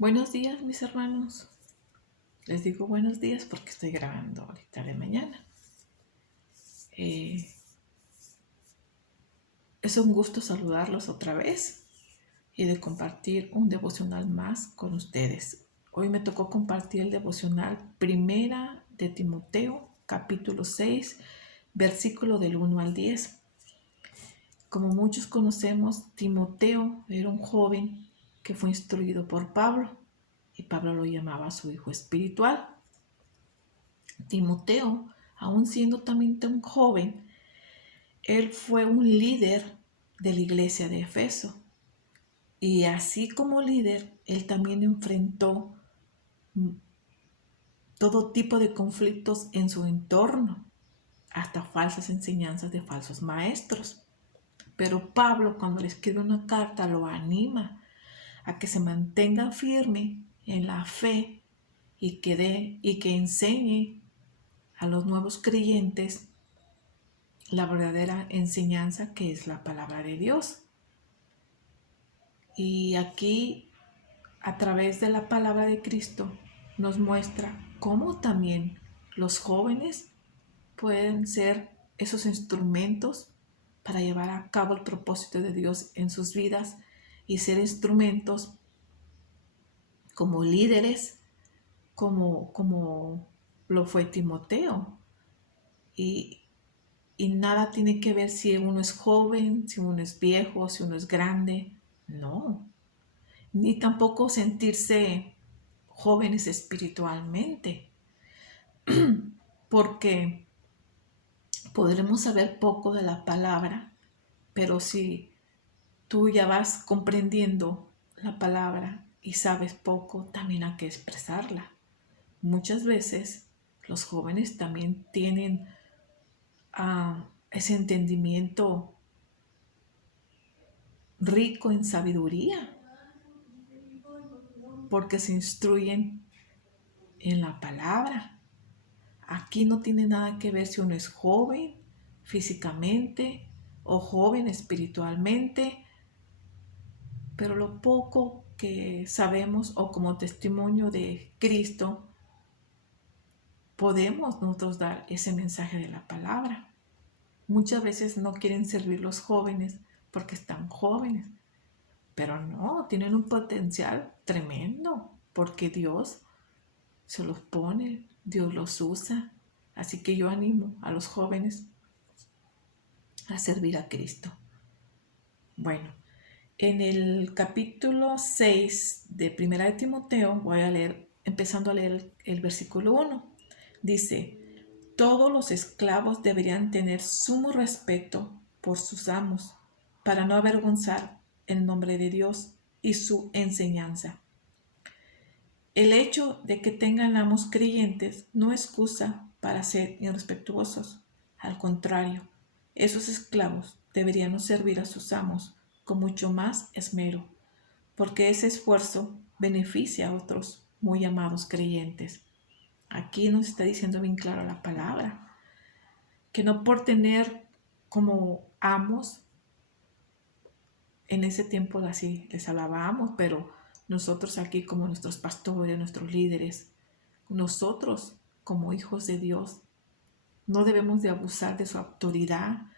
Buenos días, mis hermanos. Les digo buenos días porque estoy grabando ahorita de mañana. Es un gusto saludarlos otra vez y de compartir un devocional más con ustedes. Hoy me tocó compartir el devocional Primera de Timoteo, capítulo 6, versículo del 1 al 10. Como muchos conocemos, Timoteo era un joven que fue instruido por Pablo y Pablo lo llamaba su hijo espiritual. Timoteo, aun siendo también tan joven, él fue un líder de la iglesia de Efeso. Y así como líder, él también enfrentó todo tipo de conflictos en su entorno, hasta falsas enseñanzas de falsos maestros. Pero Pablo, cuando le escribe una carta, lo anima a que se mantenga firme en la fe y que enseñe a los nuevos creyentes la verdadera enseñanza que es la palabra de Dios. Y aquí, a través de la palabra de Cristo, nos muestra cómo también los jóvenes pueden ser esos instrumentos para llevar a cabo el propósito de Dios en sus vidas y ser instrumentos como líderes, como lo fue Timoteo. Y, y nada tiene que ver si uno es joven, si uno es viejo, si uno es grande. No, ni tampoco sentirse jóvenes espiritualmente, porque podremos saber poco de la palabra, pero si tú ya vas comprendiendo la palabra y sabes poco, también hay que expresarla. Muchas veces los jóvenes también tienen ese entendimiento rico en sabiduría, porque se instruyen en la palabra. Aquí no tiene nada que ver si uno es joven físicamente o joven espiritualmente, pero lo poco que sabemos o como testimonio de Cristo, podemos nosotros dar ese mensaje de la palabra. Muchas veces no quieren servir los jóvenes porque están jóvenes, pero no, tienen un potencial tremendo porque Dios se los pone, Dios los usa. Así que yo animo a los jóvenes a servir a Cristo. Bueno, en el capítulo 6 de Primera de Timoteo, voy a leer, empezando a leer el versículo 1. Dice, todos los esclavos deberían tener sumo respeto por sus amos, para no avergonzar el nombre de Dios y su enseñanza. El hecho de que tengan amos creyentes no excusa para ser irrespetuosos. Al contrario, esos esclavos deberían servir a sus amos con mucho más esmero, porque ese esfuerzo beneficia a otros muy amados creyentes. Aquí nos está diciendo bien claro la palabra, que no por tener como amos, en ese tiempo así les hablábamos, pero nosotros aquí como nuestros pastores, nuestros líderes, nosotros como hijos de Dios, no debemos de abusar de su autoridad,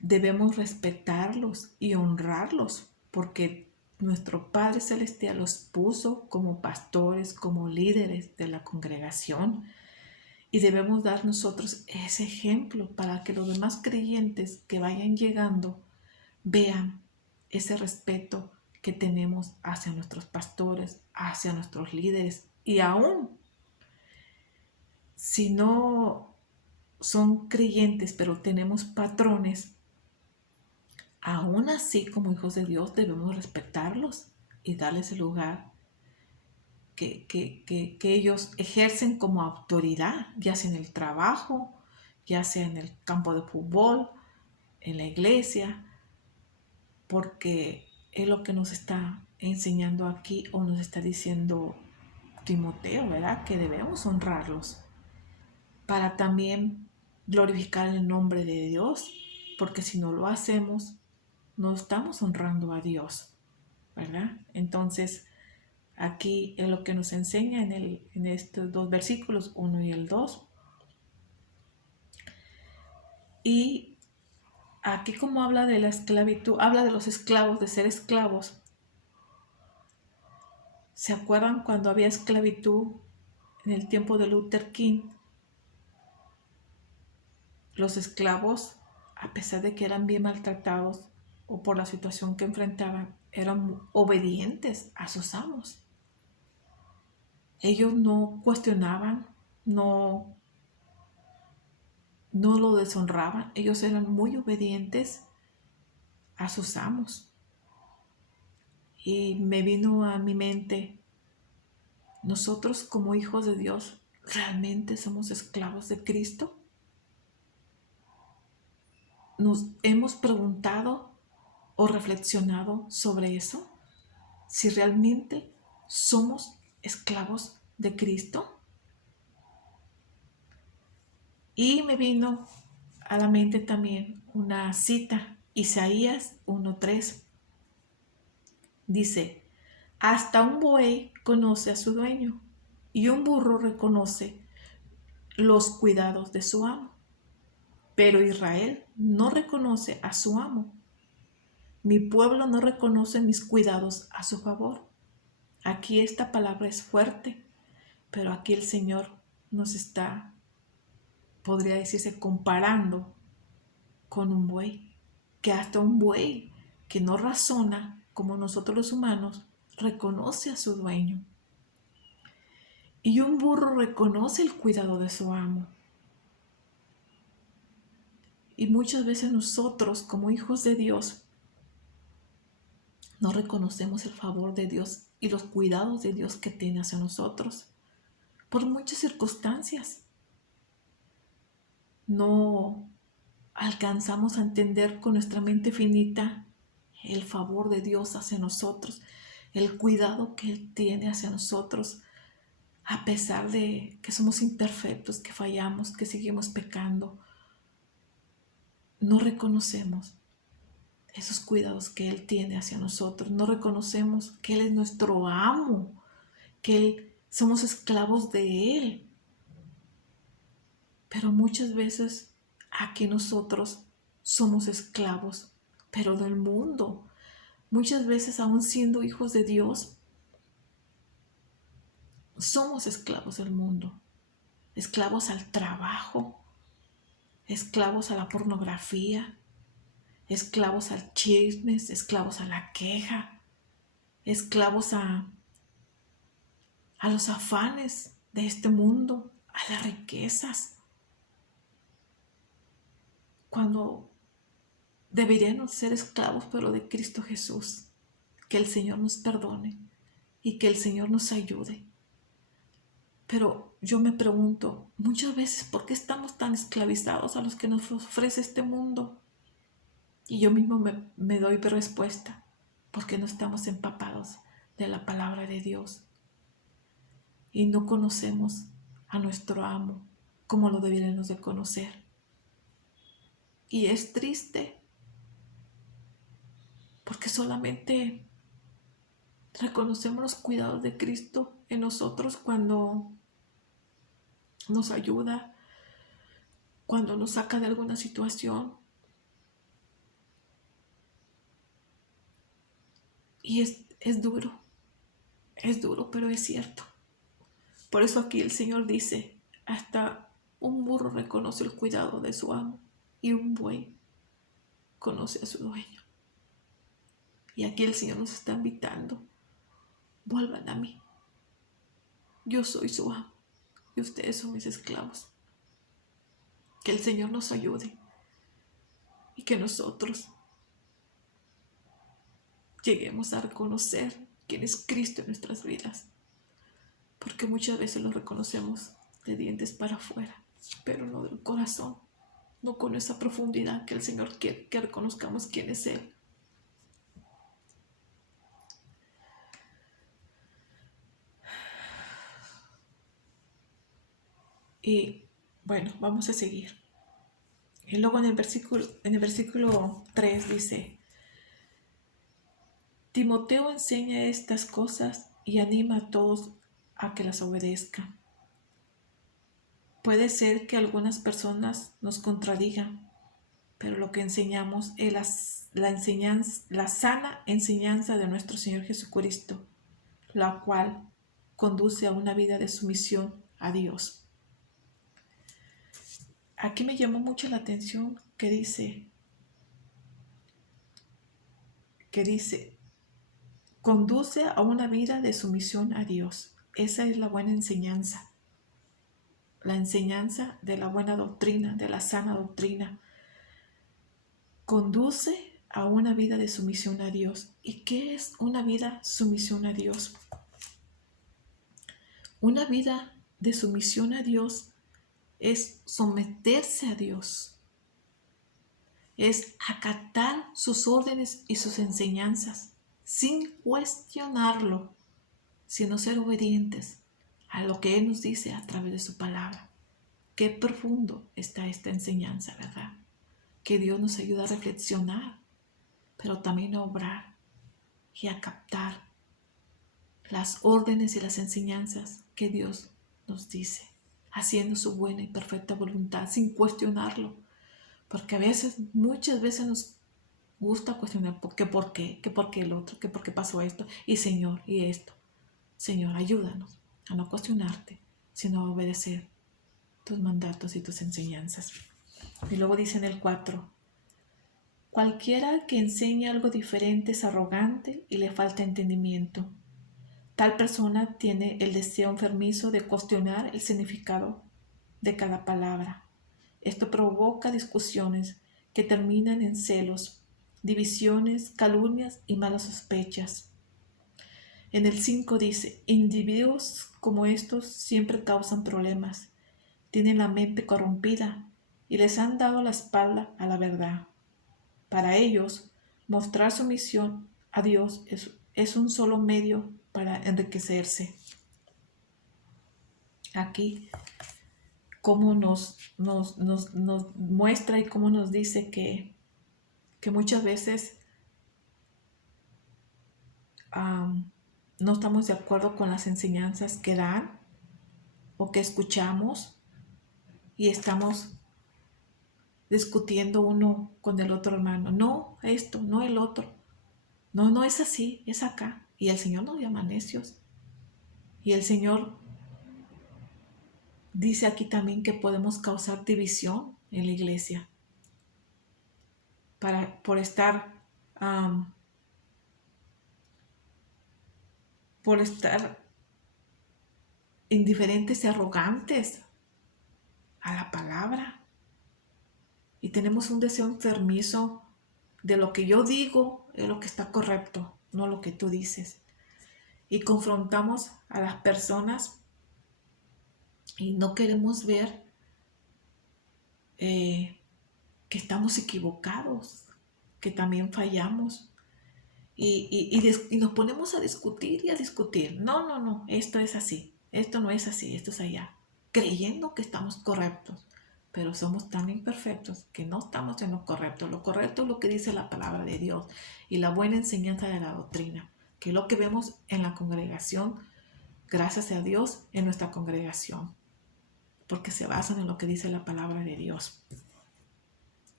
debemos respetarlos y honrarlos, porque nuestro Padre Celestial los puso como pastores, como líderes de la congregación, y debemos dar nosotros ese ejemplo para que los demás creyentes que vayan llegando vean ese respeto que tenemos hacia nuestros pastores, hacia nuestros líderes. Y aún si no son creyentes, pero tenemos patrones, aún así como hijos de Dios debemos respetarlos y darles el lugar que ellos ejercen como autoridad, ya sea en el trabajo, ya sea en el campo de fútbol, en la iglesia, porque es lo que nos está enseñando aquí o nos está diciendo Timoteo, ¿verdad? Que debemos honrarlos para también glorificar el nombre de Dios, porque si no lo hacemos, no estamos honrando a Dios, ¿verdad? Entonces, Aquí es lo que nos enseña en estos dos versículos, 1 y el 2. Y aquí como habla de la esclavitud, habla de los esclavos, de ser esclavos. ¿Se acuerdan cuando había esclavitud en el tiempo de Luther King? Los esclavos, a pesar de que eran bien maltratados o por la situación que enfrentaban, eran obedientes a sus amos. Ellos no cuestionaban, no lo deshonraban. Ellos eran muy obedientes a sus amos. Y me vino a mi mente, nosotros como hijos de Dios, ¿realmente somos esclavos de Cristo? ¿Nos hemos preguntado o reflexionado sobre eso? Si realmente somos esclavos de Cristo. Y me vino a la mente también una cita, Isaías 1:3. Dice, hasta un buey conoce a su dueño y un burro reconoce los cuidados de su amo. Pero Israel no reconoce a su amo. Mi pueblo no reconoce mis cuidados a su favor. Aquí esta palabra es fuerte, pero aquí el Señor nos está, podría decirse, comparando con un buey, que hasta un buey que no razona como nosotros los humanos, reconoce a su dueño. Y un burro reconoce el cuidado de su amo. Y muchas veces nosotros, como hijos de Dios, no reconocemos el favor de Dios y los cuidados de Dios que tiene hacia nosotros, por muchas circunstancias. No alcanzamos a entender con nuestra mente finita el favor de Dios hacia nosotros, el cuidado que Él tiene hacia nosotros, a pesar de que somos imperfectos, que fallamos, que seguimos pecando. No reconocemos esos cuidados que Él tiene hacia nosotros. No reconocemos que Él es nuestro amo, que somos esclavos de Él. Pero muchas veces aquí nosotros somos esclavos, pero del mundo. Muchas veces, aún siendo hijos de Dios, somos esclavos del mundo. Esclavos al trabajo, esclavos a la pornografía, esclavos al chisme, esclavos a la queja, esclavos a los afanes de este mundo, a las riquezas. Cuando deberíamos ser esclavos, pero de Cristo Jesús. Que el Señor nos perdone y que el Señor nos ayude. Pero yo me pregunto, muchas veces, ¿por qué estamos tan esclavizados a los que nos ofrece este mundo? Y yo mismo me doy respuesta, porque no estamos empapados de la palabra de Dios y no conocemos a nuestro amo como lo deberíamos de conocer. Y es triste, porque solamente reconocemos los cuidados de Cristo en nosotros cuando nos ayuda, cuando nos saca de alguna situación. Y es duro, pero es cierto. Por eso aquí el Señor dice, hasta un burro reconoce el cuidado de su amo y un buey conoce a su dueño. Y aquí el Señor nos está invitando, vuelvan a mí. Yo soy su amo y ustedes son mis esclavos. Que el Señor nos ayude y que nosotros lleguemos a reconocer quién es Cristo en nuestras vidas. Porque muchas veces lo reconocemos de dientes para afuera, pero no del corazón, no con esa profundidad que el Señor quiere que reconozcamos quién es Él. Y bueno, vamos a seguir. Y luego en el versículo 3 dice, Timoteo enseña estas cosas y anima a todos a que las obedezcan. Puede ser que algunas personas nos contradigan, pero lo que enseñamos es la sana enseñanza de nuestro Señor Jesucristo, la cual conduce a una vida de sumisión a Dios. Aquí me llamó mucho la atención que dice, conduce a una vida de sumisión a Dios. Esa es la buena enseñanza. La enseñanza de la buena doctrina, de la sana doctrina. Conduce a una vida de sumisión a Dios. ¿Y qué es una vida sumisión a Dios? Una vida de sumisión a Dios es someterse a Dios. Es acatar sus órdenes y sus enseñanzas sin cuestionarlo, sino ser obedientes a lo que Él nos dice a través de su palabra. Qué profundo está esta enseñanza, ¿verdad? Que Dios nos ayuda a reflexionar, pero también a obrar y a captar las órdenes y las enseñanzas que Dios nos dice, haciendo su buena y perfecta voluntad sin cuestionarlo. Porque a veces, muchas veces nos gusta cuestionar por qué, que por qué el otro, que por qué pasó esto, y Señor, y esto. Señor, ayúdanos a no cuestionarte, sino a obedecer tus mandatos y tus enseñanzas. Y luego dice en el 4, cualquiera que enseñe algo diferente es arrogante y le falta entendimiento. Tal persona tiene el deseo enfermizo de cuestionar el significado de cada palabra. Esto provoca discusiones que terminan en celos, divisiones, calumnias y malas sospechas. En el 5 dice, individuos como estos siempre causan problemas, tienen la mente corrompida y les han dado la espalda a la verdad. Para ellos, mostrar sumisión a Dios es un solo medio para enriquecerse. Aquí, cómo nos muestra y cómo nos dice que muchas veces no estamos de acuerdo con las enseñanzas que dan o que escuchamos y estamos discutiendo uno con el otro hermano. No, esto, no el otro. No, no es así, es acá. Y el Señor nos llama necios. Y el Señor dice aquí también que podemos causar división en la iglesia por estar indiferentes y arrogantes a la palabra. Y tenemos un deseo enfermizo de lo que yo digo es lo que está correcto, no lo que tú dices. Y confrontamos a las personas y no queremos ver que estamos equivocados, que también fallamos. Y nos ponemos a discutir y a discutir. No, esto es así, esto no es así, esto es allá. Creyendo que estamos correctos, pero somos tan imperfectos que no estamos en lo correcto. Lo correcto es lo que dice la palabra de Dios y la buena enseñanza de la doctrina, que es lo que vemos en la congregación, gracias a Dios, en nuestra congregación, porque se basan en lo que dice la palabra de Dios.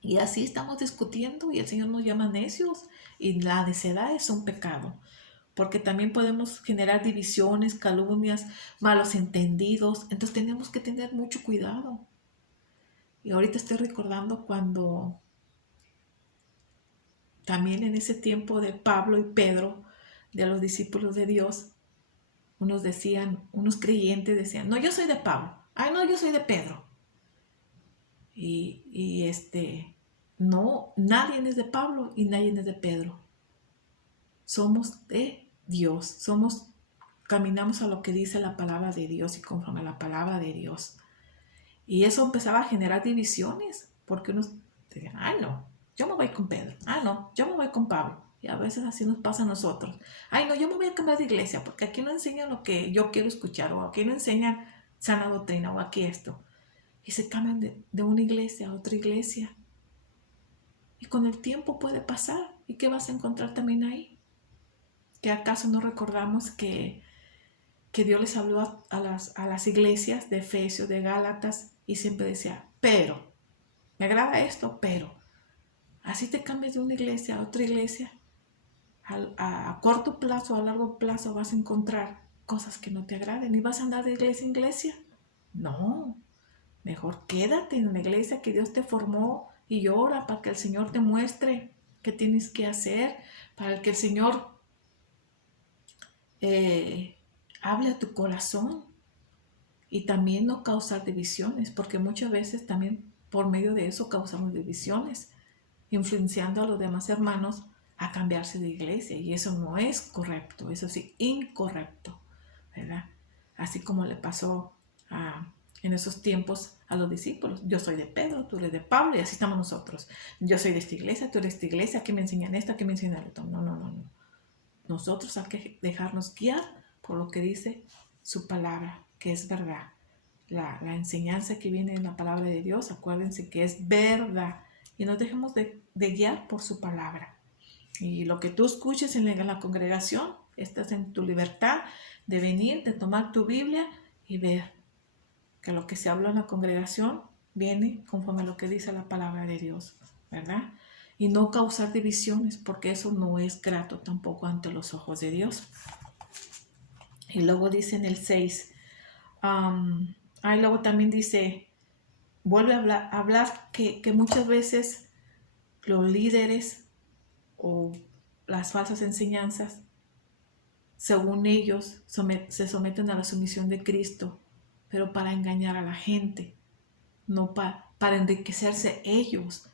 Y así estamos discutiendo y el Señor nos llama necios y la necedad es un pecado, porque también podemos generar divisiones, calumnias, malos entendidos. Entonces tenemos que tener mucho cuidado. Y ahorita estoy recordando cuando también en ese tiempo de Pablo y Pedro, de los discípulos de Dios, unos creyentes decían, no, yo soy de Pablo, ay no, yo soy de Pedro. No, nadie es de Pablo y nadie es de Pedro. Somos de Dios, caminamos a lo que dice la palabra de Dios y conforme a la palabra de Dios. Y eso empezaba a generar divisiones, porque unos decían, ay no, yo me voy con Pedro, ay no, yo me voy con Pablo. Y a veces así nos pasa a nosotros. Ay no, yo me voy a cambiar de iglesia, porque aquí no enseñan lo que yo quiero escuchar, o aquí no enseñan sana doctrina, o aquí esto. Y se cambian de una iglesia a otra iglesia. Y con el tiempo puede pasar. ¿Y qué vas a encontrar también ahí? ¿Que acaso no recordamos que que Dios les habló a las iglesias de Efesios, de Gálatas, y siempre decía, pero, me agrada esto, pero, así te cambias de una iglesia a otra iglesia, a corto plazo, a largo plazo vas a encontrar cosas que no te agraden y vas a andar de iglesia en iglesia. No, mejor quédate en la iglesia que Dios te formó y ora para que el Señor te muestre qué tienes que hacer, para que el Señor hable a tu corazón y también no causar divisiones, porque muchas veces también por medio de eso causamos divisiones, influenciando a los demás hermanos a cambiarse de iglesia, y eso no es correcto, eso sí, incorrecto, ¿verdad? Así como le pasó en esos tiempos a los discípulos. Yo soy de Pedro, tú eres de Pablo, y así estamos nosotros. Yo soy de esta iglesia, tú eres de esta iglesia, aquí me enseñan esto, aquí me enseñan esto. No, no, no, no. Nosotros hay que dejarnos guiar por lo que dice su palabra, que es verdad. La enseñanza que viene en la palabra de Dios, acuérdense que es verdad. Y nos dejemos de guiar por su palabra. Y lo que tú escuches en la congregación, estás en tu libertad de venir, de tomar tu Biblia y ver que lo que se habla en la congregación viene conforme a lo que dice la palabra de Dios, ¿verdad? Y no causar divisiones, porque eso no es grato tampoco ante los ojos de Dios. Y luego dice en el 6, luego también dice, vuelve a hablar que muchas veces los líderes o las falsas enseñanzas, según ellos, se someten a la sumisión de Cristo, pero para engañar a la gente, no para enriquecerse ellos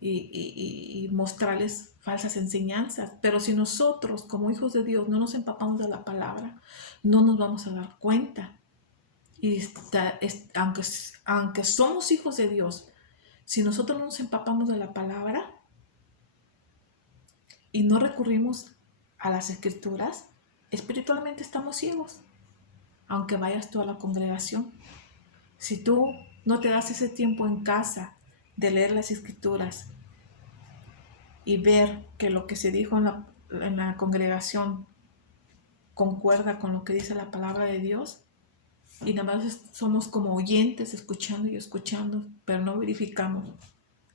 y mostrarles falsas enseñanzas. Pero si nosotros, como hijos de Dios, no nos empapamos de la palabra, no nos vamos a dar cuenta. Y aunque somos hijos de Dios, si nosotros no nos empapamos de la palabra y no recurrimos a las escrituras, espiritualmente estamos ciegos, aunque vayas tú a la congregación. Si tú no te das ese tiempo en casa de leer las escrituras y ver que lo que se dijo en la congregación concuerda con lo que dice la palabra de Dios, y nada más somos como oyentes escuchando y escuchando, pero no verificamos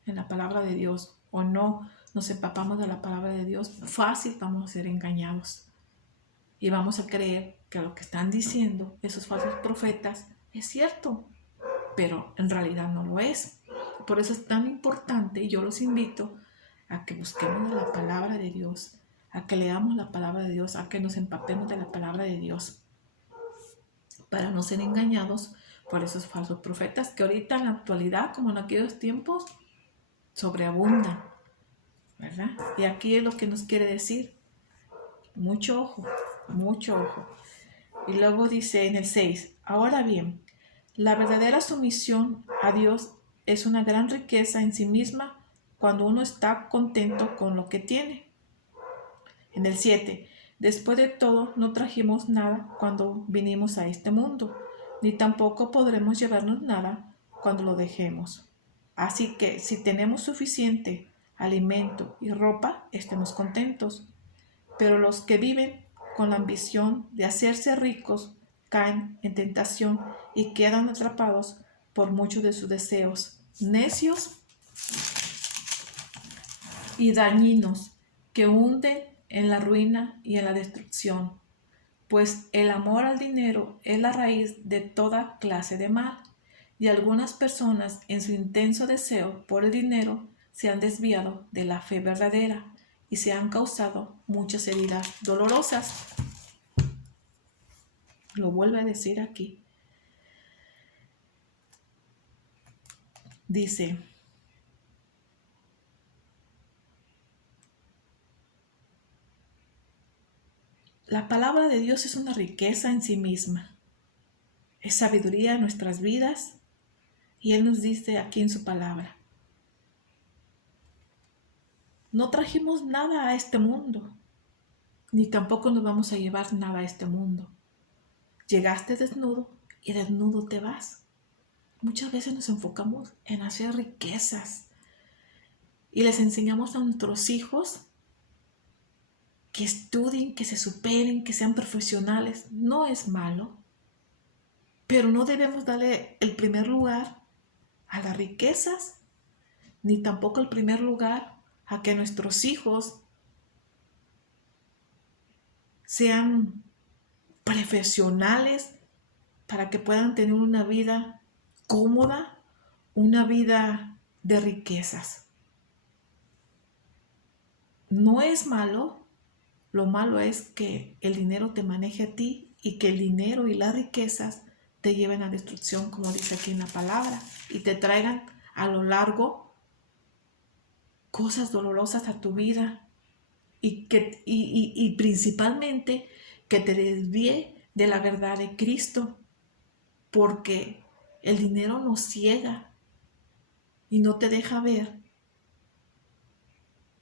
en la palabra de Dios o no nos empapamos de la palabra de Dios, fácil vamos a ser engañados y vamos a creer que lo que están diciendo esos falsos profetas es cierto, pero en realidad no lo es. Por eso es tan importante, y yo los invito a que busquemos de la palabra de Dios, a que leamos la palabra de Dios, a que nos empapemos de la palabra de Dios, para no ser engañados por esos falsos profetas que ahorita en la actualidad, como en aquellos tiempos, sobreabundan, ¿verdad? Y aquí es lo que nos quiere decir. Mucho ojo, mucho ojo. Y luego dice en el 6, ahora bien, la verdadera sumisión a Dios es una gran riqueza en sí misma cuando uno está contento con lo que tiene. En el 7, después de todo no trajimos nada cuando vinimos a este mundo, ni tampoco podremos llevarnos nada cuando lo dejemos. Así que si tenemos suficiente alimento y ropa, estemos contentos. Pero los que viven con la ambición de hacerse ricos caen en tentación y quedan atrapados por muchos de sus deseos necios y dañinos que hunden en la ruina y en la destrucción. Pues el amor al dinero es la raíz de toda clase de mal, y algunas personas en su intenso deseo por el dinero se han desviado de la fe verdadera y se han causado muchas heridas dolorosas. Lo vuelve a decir aquí. Dice, la palabra de Dios es una riqueza en sí misma. Es sabiduría en nuestras vidas, y Él nos dice aquí en su palabra, no trajimos nada a este mundo, ni tampoco nos vamos a llevar nada a este mundo. Llegaste desnudo y desnudo te vas. Muchas veces nos enfocamos en hacer riquezas y les enseñamos a nuestros hijos que estudien, que se superen, que sean profesionales, no es malo. Pero no debemos darle el primer lugar a las riquezas, ni tampoco el primer lugar a que nuestros hijos sean profesionales para que puedan tener una vida cómoda, una vida de riquezas. No es malo, lo malo es que el dinero te maneje a ti y que el dinero y las riquezas te lleven a destrucción, como dice aquí en la palabra, y te traigan a lo largo cosas dolorosas a tu vida y principalmente que te desvíe de la verdad de Cristo, porque el dinero nos ciega y no te deja ver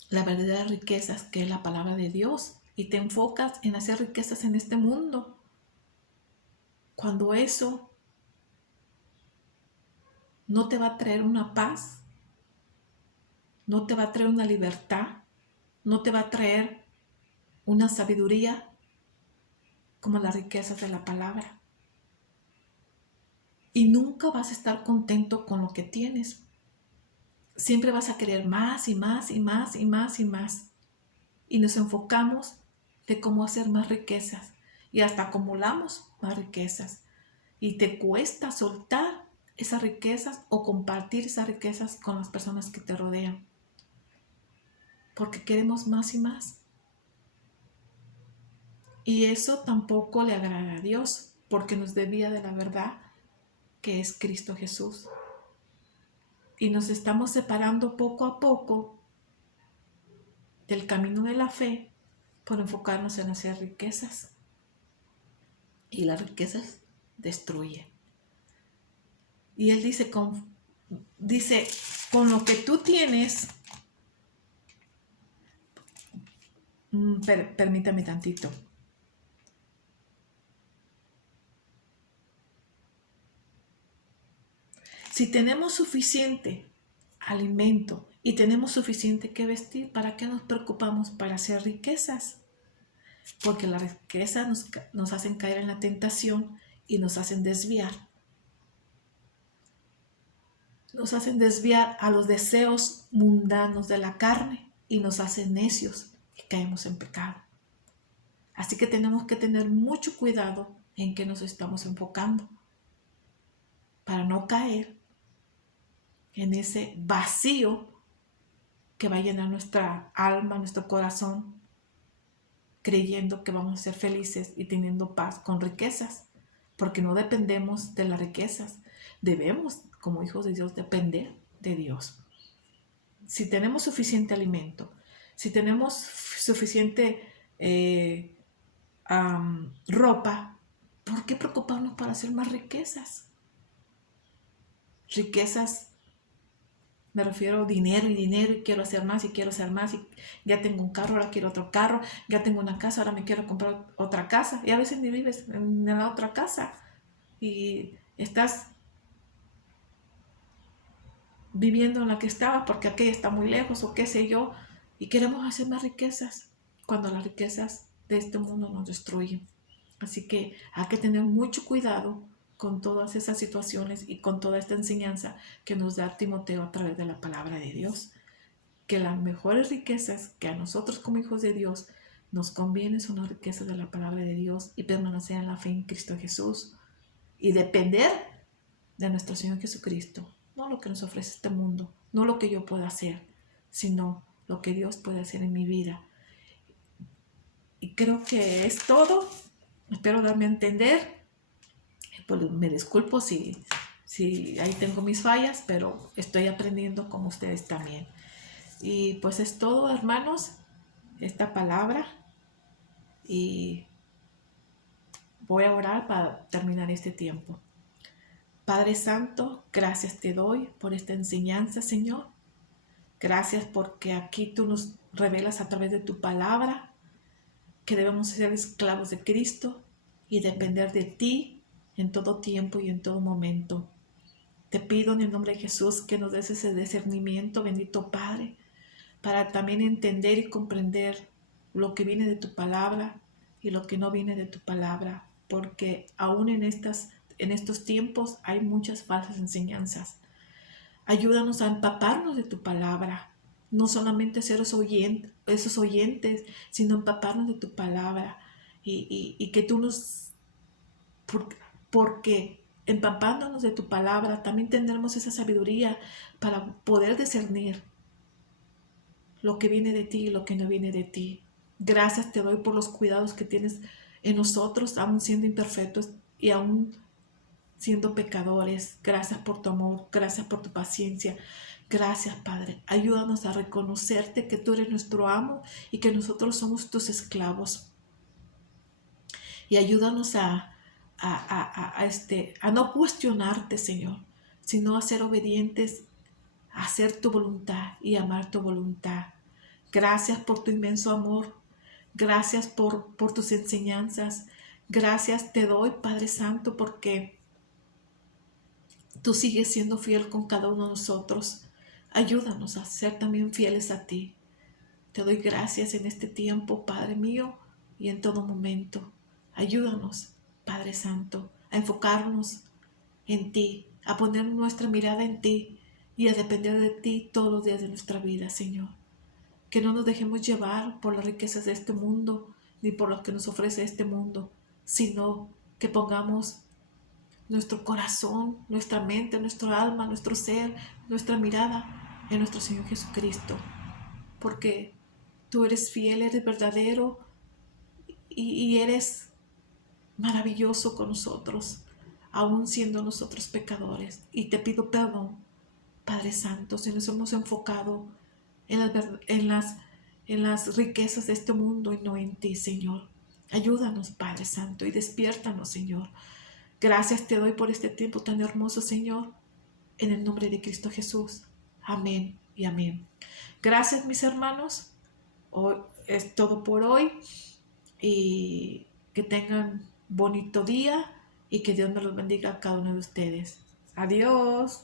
la verdadera riquezas que es la palabra de Dios, y te enfocas en hacer riquezas en este mundo, cuando eso no te va a traer una paz, no te va a traer una libertad, no te va a traer una sabiduría como las riquezas de la palabra. Y nunca vas a estar contento con lo que tienes. Siempre vas a querer más y más y más y más y más. Y nos enfocamos de cómo hacer más riquezas. Y hasta acumulamos más riquezas. Y te cuesta soltar esas riquezas o compartir esas riquezas con las personas que te rodean. Porque queremos más y más. Y eso tampoco le agrada a Dios, porque nos desvía de la verdad que es Cristo Jesús. Y nos estamos separando poco a poco del camino de la fe por enfocarnos en hacer riquezas. Y las riquezas destruyen. Y Él dice, con lo que tú tienes, permítame tantito. Si tenemos suficiente alimento y tenemos suficiente que vestir, ¿para qué nos preocupamos para hacer riquezas? Porque las riquezas nos hacen caer en la tentación y nos hacen desviar. Nos hacen desviar a los deseos mundanos de la carne y nos hacen necios y caemos en pecado. Así que tenemos que tener mucho cuidado en qué nos estamos enfocando para no caer en ese vacío que va a llenar nuestra alma, nuestro corazón, creyendo que vamos a ser felices y teniendo paz con riquezas, porque no dependemos de las riquezas. Debemos, como hijos de Dios, depender de Dios. Si tenemos suficiente alimento, si tenemos suficiente ropa, ¿por qué preocuparnos para hacer más riquezas? Riquezas, me refiero a dinero y quiero hacer más y quiero hacer más, y ya tengo un carro, ahora quiero otro carro, ya tengo una casa, ahora me quiero comprar otra casa, y a veces ni vives en la otra casa y estás viviendo en la que estabas porque aquella está muy lejos o qué sé yo, y queremos hacer más riquezas cuando las riquezas de este mundo nos destruyen. Así que hay que tener mucho cuidado con todas esas situaciones y con toda esta enseñanza que nos da Timoteo a través de la palabra de Dios. Que las mejores riquezas que a nosotros como hijos de Dios nos conviene son las riquezas de la palabra de Dios y permanecer en la fe en Cristo Jesús y depender de nuestro Señor Jesucristo. No lo que nos ofrece este mundo, no lo que yo pueda hacer, sino lo que Dios puede hacer en mi vida. Y creo que es todo. Espero darme a entender. Pues me disculpo si ahí tengo mis fallas, pero estoy aprendiendo como ustedes también. Y pues es todo, hermanos, esta palabra. Y voy a orar para terminar este tiempo. Padre Santo, gracias te doy por esta enseñanza, Señor. Gracias porque aquí tú nos revelas a través de tu palabra que debemos ser esclavos de Cristo y depender de ti en todo tiempo y en todo momento. Te pido en el nombre de Jesús que nos des ese discernimiento, bendito Padre, para también entender y comprender lo que viene de tu palabra y lo que no viene de tu palabra, porque aún en estos tiempos hay muchas falsas enseñanzas. Ayúdanos a empaparnos de tu palabra, no solamente ser esos oyentes, sino empaparnos de tu palabra y que tú porque empapándonos de tu palabra también tendremos esa sabiduría para poder discernir lo que viene de ti y lo que no viene de ti. Gracias te doy por los cuidados que tienes en nosotros, aún siendo imperfectos y aún siendo pecadores. Gracias por tu amor, gracias por tu paciencia. Gracias, Padre. Ayúdanos a reconocerte que tú eres nuestro amo y que nosotros somos tus esclavos. Y ayúdanos a no cuestionarte, Señor, sino a ser obedientes, a hacer tu voluntad y amar tu voluntad. Gracias por tu inmenso amor. Gracias por tus enseñanzas. Gracias te doy, Padre Santo, porque tú sigues siendo fiel con cada uno de nosotros. Ayúdanos a ser también fieles a ti. Te doy gracias en este tiempo, Padre mío, y en todo momento. Ayúdanos, Padre Santo, a enfocarnos en ti, a poner nuestra mirada en ti y a depender de ti todos los días de nuestra vida, Señor. Que no nos dejemos llevar por las riquezas de este mundo, ni por lo que nos ofrece este mundo, sino que pongamos nuestro corazón, nuestra mente, nuestro alma, nuestro ser, nuestra mirada en nuestro Señor Jesucristo. Porque tú eres fiel, eres verdadero y eres maravilloso con nosotros, aún siendo nosotros pecadores. Y te pido perdón, Padre Santo, si nos hemos enfocado en las riquezas de este mundo y no en ti, Señor. Ayúdanos, Padre Santo, y despiértanos, Señor. Gracias te doy por este tiempo tan hermoso, Señor, en el nombre de Cristo Jesús. Amén y amén. Gracias, mis hermanos. Hoy es todo por hoy y que tengan bonito día y que Dios me los bendiga a cada uno de ustedes. Adiós.